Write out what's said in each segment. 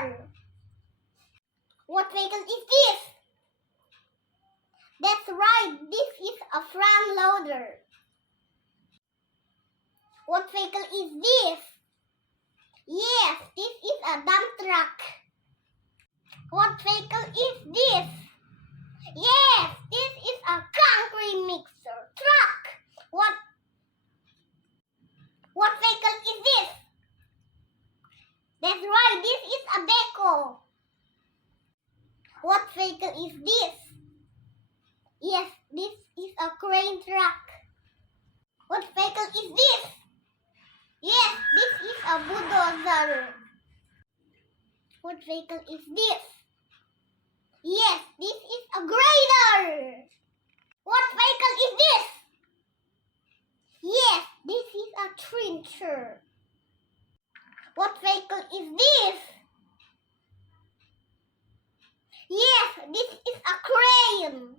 door. What vehicle is this? That's right, this is a front loader. What vehicle is this? Yes, this is a dump truck. What vehicle is this? Yes, this is a concrete mixer truck. What vehicle is this? That's right, this is a backhoe. What vehicle is this? Yes, this is a crane truck. What vehicle is this? Yes, this is a bulldozer. What vehicle is this? Yes, this is a grader. What vehicle is this? Yes, this is a trencher. What vehicle is this? Yes, this is a crane.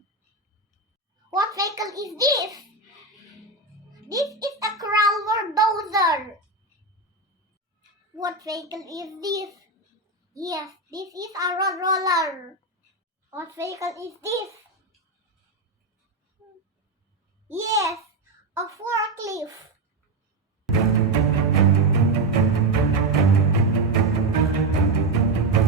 What vehicle is this? This is a crawler dozer. What vehicle is this? Yes, this is a road roller. What vehicle is this?